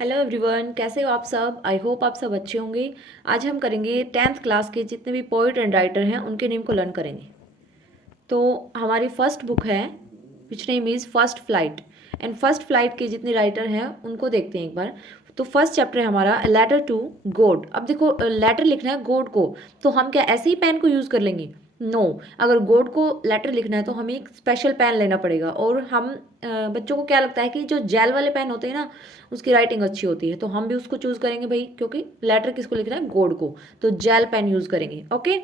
Hello everyone, कैसे हो आप सब। आई होप आप सब अच्छे होंगे। आज हम करेंगे 10th क्लास के जितने भी पोइट एंड राइटर हैं उनके नेम को लर्न करेंगे। तो हमारी फर्स्ट बुक है which name is first flight. And first flight के जितने राइटर हैं उनको देखते हैं एक बार। तो फर्स्ट चैप्टर है हमारा लेटर टू गॉड। अब देखो, लेटर लिखना है गॉड को, तो हम क्या ऐसे ही पेन को यूज़ कर लेंगे? नो। अगर गॉड को लेटर लिखना है तो हमें एक स्पेशल पेन लेना पड़ेगा। और हम बच्चों को क्या लगता है कि जो जेल वाले पेन होते हैं ना, उसकी राइटिंग अच्छी होती है, तो हम भी उसको चूज़ करेंगे भाई, क्योंकि लेटर किसको लिखना है? गॉड को। तो जेल पेन यूज़ करेंगे। ओके।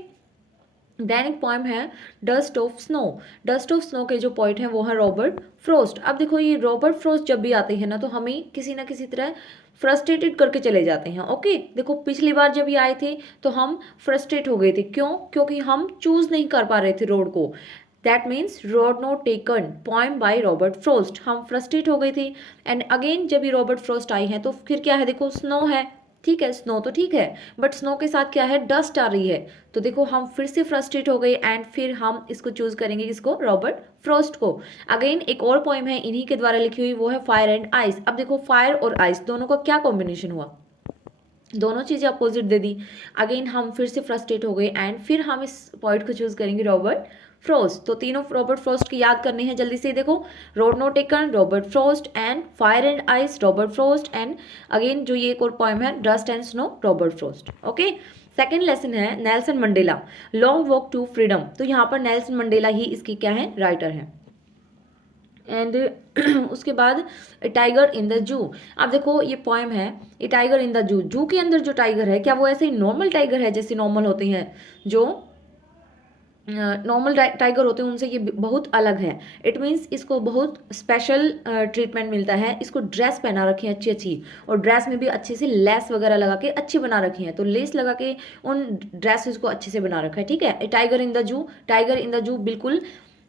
देन एक पोएम है dust of snow. Dust of snow के जो पोइट हैं वो है रॉबर्ट फ्रोस्ट। अब देखो, ये रॉबर्ट फ्रोस्ट जब भी आते हैं ना तो हमें किसी ना किसी तरह फ्रस्ट्रेटेड करके चले जाते हैं। ओके, देखो पिछली बार जब ये आए थे तो हम फ्रस्ट्रेट हो गए थे। क्यों? क्योंकि हम चूज नहीं कर पा रहे थे रोड को। That means road not taken, poem by Robert frost. हम फ्रस्ट्रेट हो गए थे। एंड अगेन जब ये रॉबर्ट फ्रोस्ट आई है तो फिर क्या है? देखो, स्नो है। ठीक है, स्नो तो ठीक है, बट स्नो के साथ क्या है? डस्ट आ रही है। तो देखो, हम फिर से फ्रस्ट्रेट हो गए एंड फिर हम इसको चूज करेंगे, इसको रॉबर्ट फ्रोस्ट को। अगेन एक और पोएम है इन्हीं के द्वारा लिखी हुई, वो है फायर एंड आइस। अब देखो, फायर और आइस दोनों का क्या कॉम्बिनेशन हुआ? दोनों चीजें अपोजिट दे दी। अगेन हम फिर से फ्रस्ट्रेट हो गए एंड फिर हम इस पॉइंट को चूज करेंगे रॉबर्ट फ्रोस्ट। तो तीनों रॉबर्ट फ्रोस्ट की याद करने हैं जल्दी से। देखो, road no taken Robert Frost, and fire and ice Robert Frost, and again जो ये एक और पोएम है dust and snow Robert Frost. Okay. Second lesson है Nelson Mandela, long walk to freedom. तो यहाँ पर नेल्सन मंडेला ही इसकी क्या है? राइटर है। एंड उसके बाद ए टाइगर इन द जू। अब देखो, ये पोएम है ए टाइगर इन द जू। जू के अंदर जो टाइगर है, क्या वो ऐसे ही नॉर्मल टाइगर है जैसे नॉर्मल होते हैं? जो नॉर्मल टाइगर होते हैं उनसे ये बहुत अलग है। इट मीन्स इसको बहुत स्पेशल ट्रीटमेंट मिलता है। इसको ड्रेस पहना रखी है अच्छी अच्छी, और ड्रेस में भी अच्छे से लेस वगैरह लगा के अच्छी बना रखी है। तो लेस लगा के उन ड्रेसेस को अच्छे से बना रखा है। ठीक है, a tiger in the zoo. Tiger in the zoo बिल्कुल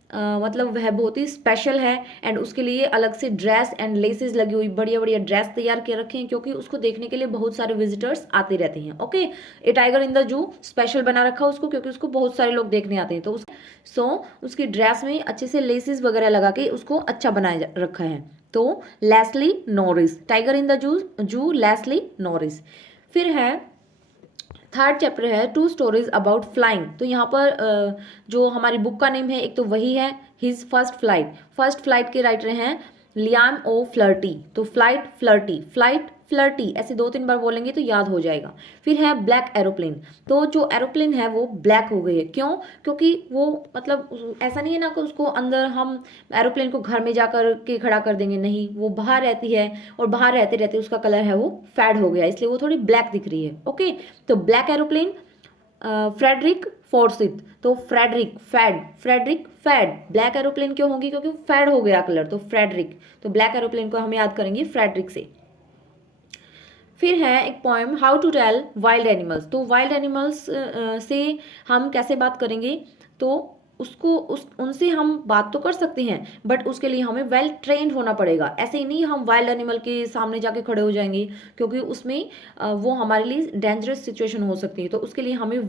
मतलब वह बहुत ही स्पेशल है। एंड उसके लिए अलग से ड्रेस एंड लेसेस लगी हुई बढ़िया बढ़िया ड्रेस तैयार कर रखे हैं, क्योंकि उसको देखने के लिए बहुत सारे विजिटर्स आते रहते हैं। Okay, A tiger in the जू स्पेशल बना रखा उसको, क्योंकि उसको बहुत सारे लोग देखने आते हैं। तो उसकी ड्रेस में अच्छे से लेसेस वगैरह लगा के उसको अच्छा बनाया रखा है। तो Leslie Norris, tiger in the zoo Leslie Norris. फिर है थर्ड चैप्टर है टू स्टोरीज अबाउट फ्लाइंग। तो यहाँ पर जो हमारी बुक का नेम है एक तो वही है his first flight. First flight के राइटर हैं लियाम ओ फ्लर्टी। तो फ्लाइट फ्लर्टी, फ्लाइट फ्लर्टी, ऐसे 2-3 बार बोलेंगे तो याद हो जाएगा। फिर है ब्लैक एरोप्लेन। तो जो एरोप्लेन है वो ब्लैक हो गई है। क्यों? क्योंकि वो मतलब ऐसा नहीं है ना कि उसको अंदर हम एरोप्लेन को घर में जाकर के खड़ा कर देंगे, नहीं, वो बाहर रहती है और बाहर रहते रहते उसका कलर है वो फेड हो गया, इसलिए वो थोड़ी ब्लैक दिख रही है। ओके, तो ब्लैक एरोप्लेन फ्रेडरिक फोर्सिथ। तो फ्रेडरिक फैड। ब्लैक एरोप्लेन क्यों होगी? क्योंकि फैड हो गया कलर, तो फ्रेडरिक। तो ब्लैक एरोप्लेन को हम याद करेंगे फ्रेडरिक से। फिर है एक poem how to tell wild animals. तो वाइल्ड एनिमल्स से हम कैसे बात करेंगे? तो उनसे हम बात तो कर सकते हैं, बट उसके लिए हमें वेल ट्रेंड होना पड़ेगा। ऐसे ही नहीं हम वाइल्ड एनिमल के सामने जाके खड़े हो जाएंगे, क्योंकि उसमें वो हमारे लिए डेंजरस सिचुएशन हो सकती है। तो उसके लिए हमें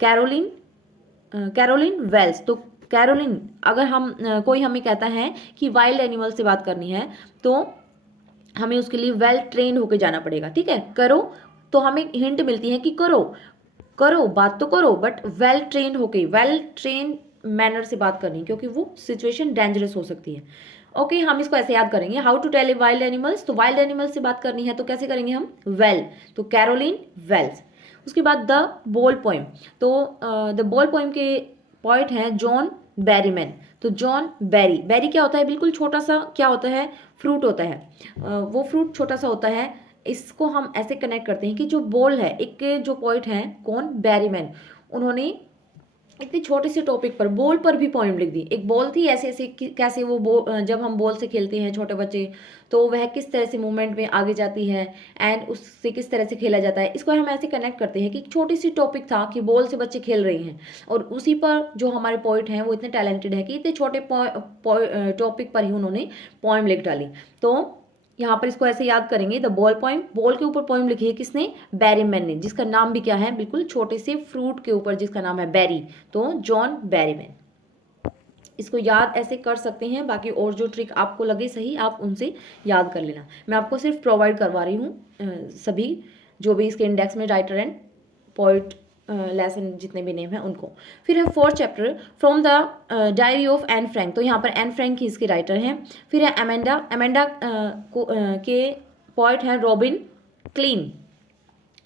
कैरोलिन कैरोलिन वेल्स। तो कैरोलिन, अगर हम कोई हमें कहता है कि वाइल्ड एनिमल से बात करनी है तो हमें उसके लिए वेल ट्रेन होके जाना पड़ेगा। ठीक है, करो, तो हमें हिंट मिलती है कि करो करो बात तो करो, बट वेल ट्रेन होके, वेल ट्रेन मैनर से बात करनी, क्योंकि वो सिचुएशन डेंजरस हो सकती है। ओके, हम इसको ऐसे याद करेंगे how to tell a wild animals. तो वाइल्ड एनिमल्स से बात करनी है तो कैसे करेंगे हम? वेल। तो कैरोलिन वेल्स। उसके बाद द बॉल पोएम। तो द बॉल पोएम के पॉइंट हैं जॉन बैरीमैन। तो जॉन बैरी, बैरी क्या होता है? बिल्कुल छोटा सा क्या होता है? फ्रूट होता है। वो फ्रूट छोटा सा होता है। इसको हम ऐसे कनेक्ट करते हैं कि जो बॉल है, एक जो पॉइंट है कौन? बैरीमैन। उन्होंने इतनी छोटे से टॉपिक पर, बॉल पर भी पोएम लिख दी। एक बॉल थी, ऐसे ऐसे कैसे वो जब हम बॉल से खेलते हैं छोटे बच्चे, तो वह किस तरह से मूवमेंट में आगे जाती है एंड उससे किस तरह से खेला जाता है, इसको हम ऐसे कनेक्ट करते हैं कि एक छोटी सी टॉपिक था कि बॉल से बच्चे खेल रहे हैं, और उसी पर जो हमारे पोइट हैं वो इतने टैलेंटेड है कि इतने छोटे टॉपिक पर ही उन्होंने पोएम लिख डाली। तो यहाँ पर इसको ऐसे याद करेंगे द बॉल पोएम। बॉल के ऊपर पोएम लिखी है किसने? बैरीमैन ने, जिसका नाम भी क्या है? बिल्कुल छोटे से फ्रूट के ऊपर जिसका नाम है बैरी। तो जॉन बैरीमैन। इसको याद ऐसे कर सकते हैं, बाकी और जो ट्रिक आपको लगे सही आप उनसे याद कर लेना। मैं आपको सिर्फ प्रोवाइड करवा रही हूँ सभी जो भी इसके इंडेक्स में राइटर एंड पोइट लेसन जितने भी नेम हैं उनको। फिर है 4th chapter from the diary of Anne Frank, तो यहाँ पर एन फ्रैंक ही इसके राइटर हैं। फिर है एमेंडा के पोइट हैं रॉबिन क्लीन।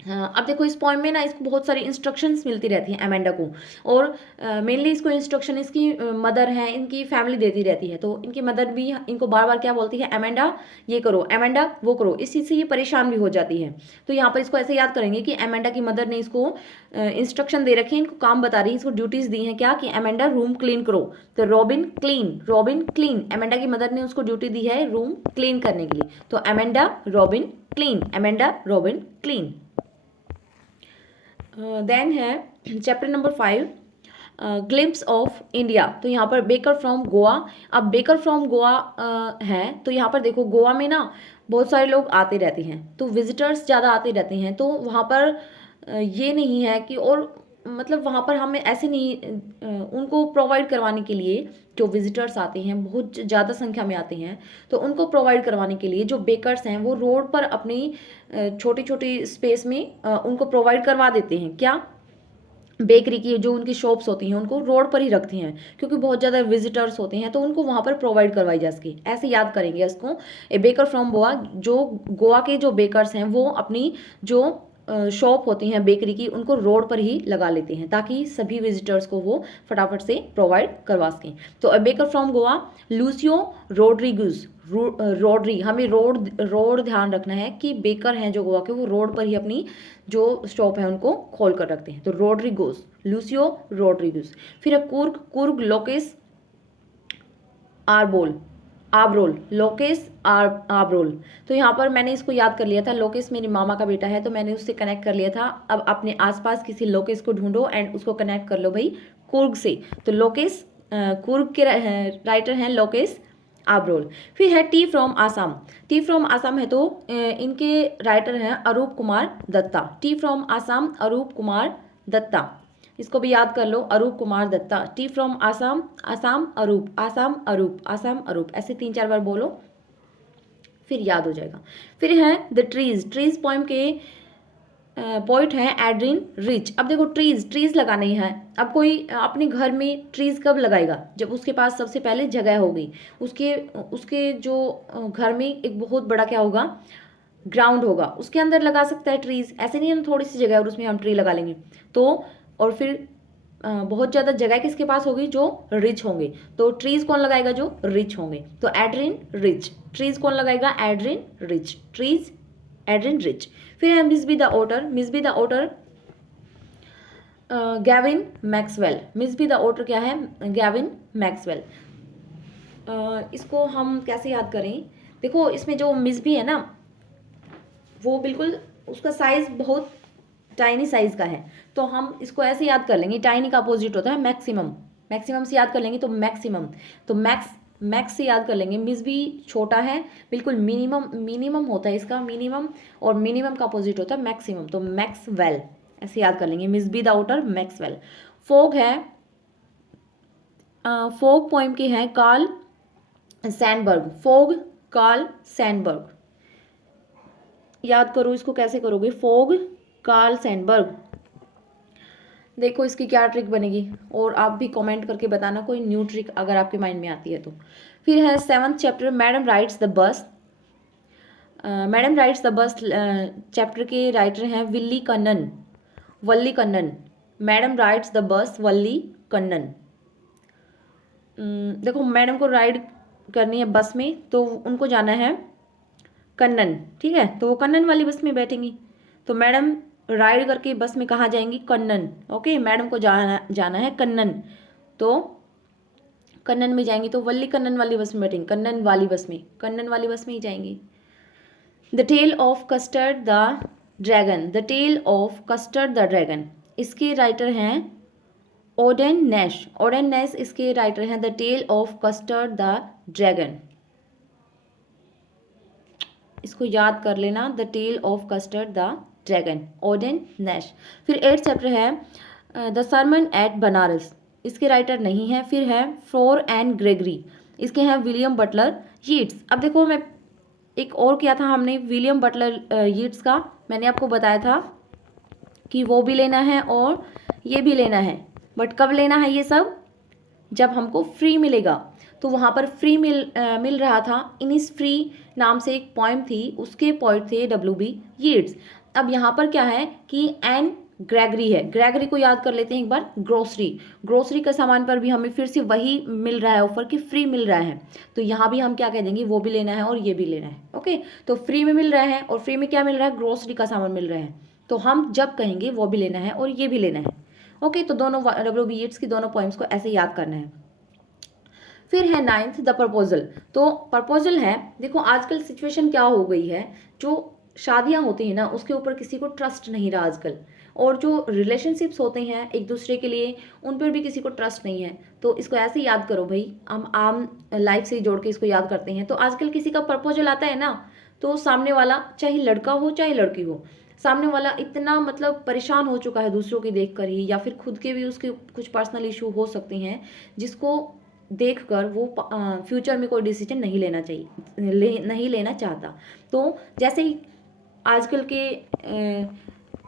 अब देखो इस पोएम में ना इसको बहुत सारी इंस्ट्रक्शंस मिलती रहती हैं एमेंडा को, और मेनली इसको इंस्ट्रक्शन इसकी मदर है, इनकी फैमिली देती रहती है। तो इनकी मदर भी इनको बार बार क्या बोलती है, एमेंडा ये करो, एमेंडा वो करो, इस चीज़ से ये परेशान भी हो जाती है। तो यहाँ पर इसको ऐसे याद करेंगे कि एमेंडा की मदर ने इसको इंस्ट्रक्शन दे रखी है, इनको काम बता रही है, इसको ड्यूटीज़ दी हैं क्या कि एमेंडा रूम क्लीन करो। तो रॉबिन क्लीन एमेंडा की मदर ने उसको ड्यूटी दी है रूम क्लीन करने के लिए। तो एमेंडा रॉबिन क्लीन। देन है chapter number 5 glimpse of India. तो यहाँ पर बेकर फ्रॉम गोवा। अब बेकर फ्रॉम गोवा है, तो यहाँ पर देखो गोवा में ना बहुत सारे लोग आते रहते हैं, तो विजिटर्स ज़्यादा आते रहते हैं। तो वहाँ पर ये नहीं है कि, और मतलब वहाँ पर हमें ऐसे नहीं उनको प्रोवाइड करवाने के लिए जो विजिटर्स आते हैं बहुत ज़्यादा संख्या में आते हैं, तो उनको प्रोवाइड करवाने के लिए जो बेकर्स हैं वो रोड पर अपनी छोटी छोटी स्पेस में उनको प्रोवाइड करवा देते हैं। क्या, बेकरी की जो उनकी शॉप्स होती हैं उनको रोड पर ही रखती हैं, क्योंकि बहुत ज़्यादा विजिटर्स होते हैं तो उनको वहाँ पर प्रोवाइड करवाई जा सके। ऐसे याद करेंगे इसको, ए बेकर फ्रॉम गोवा। जो गोवा के जो बेकर्स हैं वो अपनी जो शॉप होती हैं बेकरी की उनको रोड पर ही लगा लेते हैं, ताकि सभी विजिटर्स को वो फटाफट से प्रोवाइड करवा सकें। तो a baker from Goa Lucio Rodrigues. रोड्री, हमें रोड ध्यान रखना है कि बेकर हैं जो गोवा के वो रोड पर ही अपनी जो शॉप है उनको खोल कर रखते हैं। तो रोड्रिगोस, लूसियो रोड्रिगुज। फिर है कुर्ग लोकेस आब्रोल, लोकेस आब्रोल। तो यहाँ पर मैंने इसको याद कर लिया था, लोकेस मेरी मामा का बेटा है तो मैंने उससे कनेक्ट कर लिया था। अब अपने आसपास किसी लोकेस को ढूंढो एंड उसको कनेक्ट कर लो भाई कुर्ग से। तो लोकेस कुर्ग के राइटर हैं लोकेस आब्रोल। फिर है टी फ्रॉम आसाम है, तो इनके राइटर हैं अरूप कुमार दत्ता। टी फ्रॉम अरूप कुमार दत्ता, इसको भी याद कर लो, अरूप कुमार दत्ता। टी फ्रॉम आसाम अरूप, ऐसे 3-4 बार बोलो फिर याद हो जाएगा। फिर है द ट्रीज पोएम के पोइट हैं एड्रिन रिच। अब देखो ट्रीज लगाने हैं। अब कोई अपने घर में ट्रीज कब लगाएगा, जब उसके पास सबसे पहले जगह होगी, उसके जो घर में एक बहुत बड़ा क्या होगा, ग्राउंड होगा, उसके अंदर लगा सकता है ट्रीज। ऐसे नहीं हम थोड़ी सी जगह और उसमें हम ट्री लगा लेंगे। तो और फिर बहुत ज़्यादा जगह किसके पास होगी, जो रिच होंगे। तो ट्रीज कौन लगाएगा, जो रिच होंगे। तो एड्रिन रिच, ट्रीज कौन लगाएगा, Adrienne Rich, trees Adrienne Rich. फिर है Miss B the otter Gavin Maxwell. Miss B the otter क्या है, गैविन मैक्सवेल। इसको हम कैसे याद करें, देखो इसमें जो मिस बी है ना वो बिल्कुल उसका साइज बहुत टाइनी साइज का है, तो हम इसको ऐसे याद कर लेंगे, टाइनी का अपोजिट होता है मैक्सिमम से याद कर लेंगे तो मैक्सिमम। तो मैक्स से याद कर लेंगे। मिस भी छोटा है, बिल्कुल मिनिमम होता है इसका, मिनिमम, और मिनिमम का अपोजिट होता है मैक्सिमम। तो मैक्सवेल ऐसे याद कर लेंगे, miss B the outer Maxwell. Fog है, फोग पोएम के हैं कार्ल सैंडबर्ग। याद करो इसको कैसे करोगे, फोग कार्ल सैंडबर्ग। देखो इसकी क्या ट्रिक बनेगी, और आप भी कमेंट करके बताना कोई न्यू ट्रिक अगर आपके माइंड में आती है तो। फिर है 7th chapter madam rides the bus. Chapter के राइटर हैं Valli Kannan. Madam rides the bus Valli Kannan. देखो मैडम को राइड करनी है बस में, तो उनको जाना है कन्नन, ठीक है, तो वो कन्नन वाली बस में बैठेंगी। तो मैडम राइड करके बस में कहाँ जाएंगी, कन्नन। ओके, मैडम को जाना है कन्नन, तो कन्नन में जाएंगी। तो वल्ली कन्नन वाली बस में बैठेंगी, कन्नन वाली बस में ही जाएंगी। The tale of custard the Dragon, इसके राइटर हैं ओडेन नैश। इसके राइटर हैं the tale of custard the Dragon. इसको याद कर लेना, the tale of custard the Dragon, Ogden Nash. फिर 8th चैप्टर है द सरमन एट बनारस। इसके राइटर नहीं है। फिर है फ्लोर एंड ग्रेगरी, इसके हैं विलियम बटलर यीट्स। अब देखो मैं एक और किया था हमने विलियम बटलर यीट्स का, मैंने आपको बताया था कि वो भी लेना है और ये भी लेना है, बट कब लेना है ये सब, जब हमको फ्री मिलेगा। तो वहाँ पर फ्री मिल रहा था। इनिस फ्री नाम से एक पोइम थी, उसके पोइट थे W.B. यीट्स। अब यहाँ पर क्या है कि एन ग्रेगरी है, ग्रेगरी को याद कर लेते हैं एक बार। ग्रोसरी, ग्रोसरी का सामान पर भी हमें फिर से वही मिल रहा है ऑफर कि फ्री मिल रहा है। तो यहाँ भी हम क्या कह देंगे, वो भी लेना है और ये भी लेना है। ओके, तो फ्री में मिल रहा है और फ्री में क्या मिल रहा है, ग्रोसरी का सामान मिल रहा है। तो हम जब कहेंगे वो भी लेना है और ये भी लेना है। ओके, तो दोनों W.B. यीट्स की दोनों पोइम्स को ऐसे याद करना है। फिर है नाइन्थ द प्रपोजल। तो प्रपोजल है, देखो आजकल सिचुएशन क्या हो गई है, जो शादियां होती हैं ना उसके ऊपर किसी को ट्रस्ट नहीं रहा आजकल, और जो रिलेशनशिप्स होते हैं एक दूसरे के लिए उन पर भी किसी को ट्रस्ट नहीं है। तो इसको ऐसे याद करो भाई, हम आम लाइफ से जोड़ के इसको याद करते हैं। तो आजकल किसी का प्रपोजल आता है ना, तो सामने वाला चाहे लड़का हो चाहे लड़की हो, सामने वाला इतना मतलब परेशान हो चुका है दूसरों की देखकर ही, या फिर खुद के भी उसके कुछ पर्सनल इशू हो सकते हैं जिसको देखकर वो फ्यूचर में कोई डिसीजन नहीं लेना चाहिए, नहीं लेना चाहता। तो जैसे ही आजकल के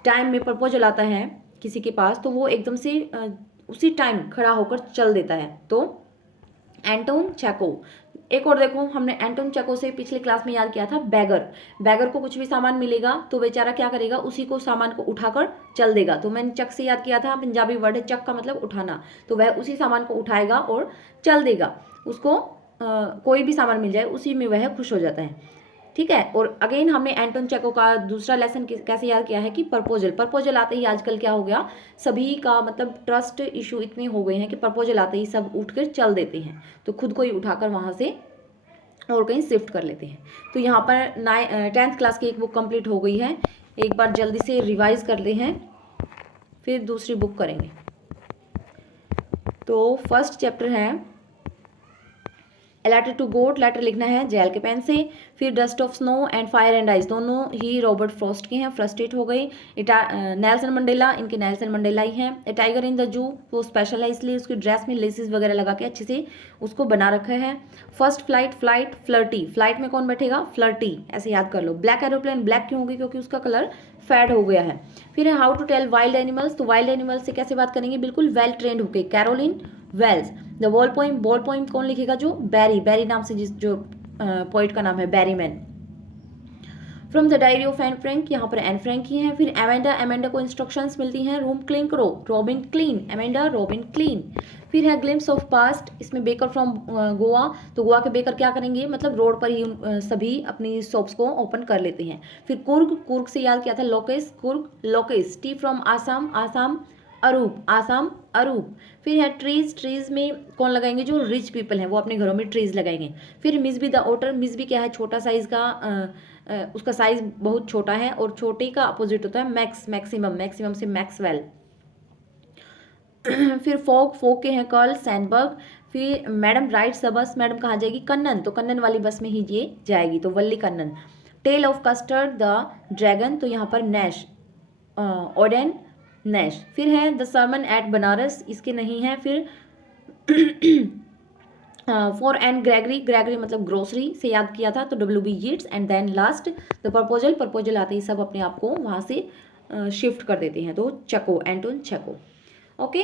टाइम में प्रपोजल आता है किसी के पास, तो वो एकदम से उसी टाइम खड़ा होकर चल देता है। तो एंटोन चेको, एक और देखो हमने एंटोन चेको से पिछले क्लास में याद किया था बैगर। बैगर को कुछ भी सामान मिलेगा तो बेचारा क्या करेगा, उसी को सामान को उठाकर चल देगा। तो मैंने चक से याद किया था, पंजाबी वर्ड है चक का मतलब उठाना। तो वह उसी सामान को उठाएगा और चल देगा, उसको कोई भी सामान मिल जाए उसी में वह खुश हो जाता है। ठीक है, और अगेन हमने एंटोन चेको का दूसरा लेसन कैसे याद किया है कि प्रपोजल। प्रपोजल आते ही आजकल क्या हो गया, सभी का मतलब ट्रस्ट इशू इतने हो गए हैं कि प्रपोजल आते ही सब उठकर चल देते हैं, तो खुद को ही उठाकर वहाँ से और कहीं शिफ्ट कर लेते हैं। तो यहाँ पर 10th क्लास की एक बुक कंप्लीट हो गई है, एक बार जल्दी से रिवाइज कर ले हैं, फिर दूसरी बुक करेंगे। तो फर्स्ट चैप्टर है लेटर टू गोट, लेटर लिखना है जेल के पेन से। फिर dust of snow and fire and ice, दोनों ही रॉबर्ट फ्रॉस्ट के हैं, फ्रस्ट्रेट हो गई। नेल्सन मंडेला, इनके नेल्सन मंडेला ही हैं। ए टाइगर इन द जू, वो स्पेशल है इसलिए उसकी ड्रेस में लेसेस वगैरह लगा के अच्छे से उसको बना रखा है। First flight, flight flirty, flight में कौन बैठेगा, फ्लर्टी, ऐसे याद कर लो। ब्लैक एरोप्लेन, ब्लैक क्यों होगी, क्योंकि उसका कलर फेड हो गया है। फिर है how to tell wild animals, तो वाइल्ड एनिमल्स से कैसे बात करेंगे, बिल्कुल वेल ट्रेंड होके, Carolyn Wells. The wall poem, ball poem कौन लिखेगा, जो बैरी, बैरी नाम से जो पोइट का नाम है Berryman. From the diary of Anne Frank, यहाँ पर एन फ्रैंक ही है। फिर एमेंडा, एमेंडा को इंस्ट्रक्शंस मिलती हैं, रूम क्लीन करो, robin clean, Amanda robin clean. फिर है ग्लिम्स ऑफ पास्ट, इसमें बेकर फ्रॉम गोवा, तो गोवा के बेकर क्या करेंगे, मतलब रोड पर ही सभी अपनी शॉप्स को ओपन कर लेते हैं। फिर कुर्ग, कुर्ग से याद किया था लोकेस, कुर्ग लोकेस। टी फ्रॉम आसाम, आसाम अरूप, आसाम अरूप। फिर है ट्रीज, ट्रीज में कौन लगाएंगे, जो रिच पीपल हैं वो अपने घरों में ट्रीज लगाएंगे। फिर Miss B the otter, Miss B क्या है, छोटा साइज का, उसका साइज बहुत छोटा है, और छोटे का अपोजिट होता है मैक्स, मैक्सिमम, मैक्सिमम से मैक्सवेल। फिर फोक, फोक के हैं कर्ल, सैंडबर्ग। फिर madam rides the bus, madam कहाँ जाएगी, कन्नन, तो कन्नन वाली बस में ही ये जाएगी, तो Valli Kannan. Tale of custard the dragon, तो यहाँ पर नैश, ओडेन नैश। फिर है द सर्मन एट बनारस, इसके नहीं है। फिर फॉर एंड ग्रेगरी, ग्रेगरी मतलब ग्रोसरी से याद किया था, तो W.B. Yeats. And then last the proposal, proposal आते ही सब अपने आप को वहाँ से शिफ्ट कर देते हैं, तो चेको, एंटोन चेको। ओके,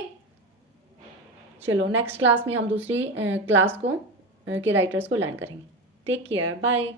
चलो नेक्स्ट क्लास में हम दूसरी क्लास को के राइटर्स को लर्न करेंगे। Take care, bye.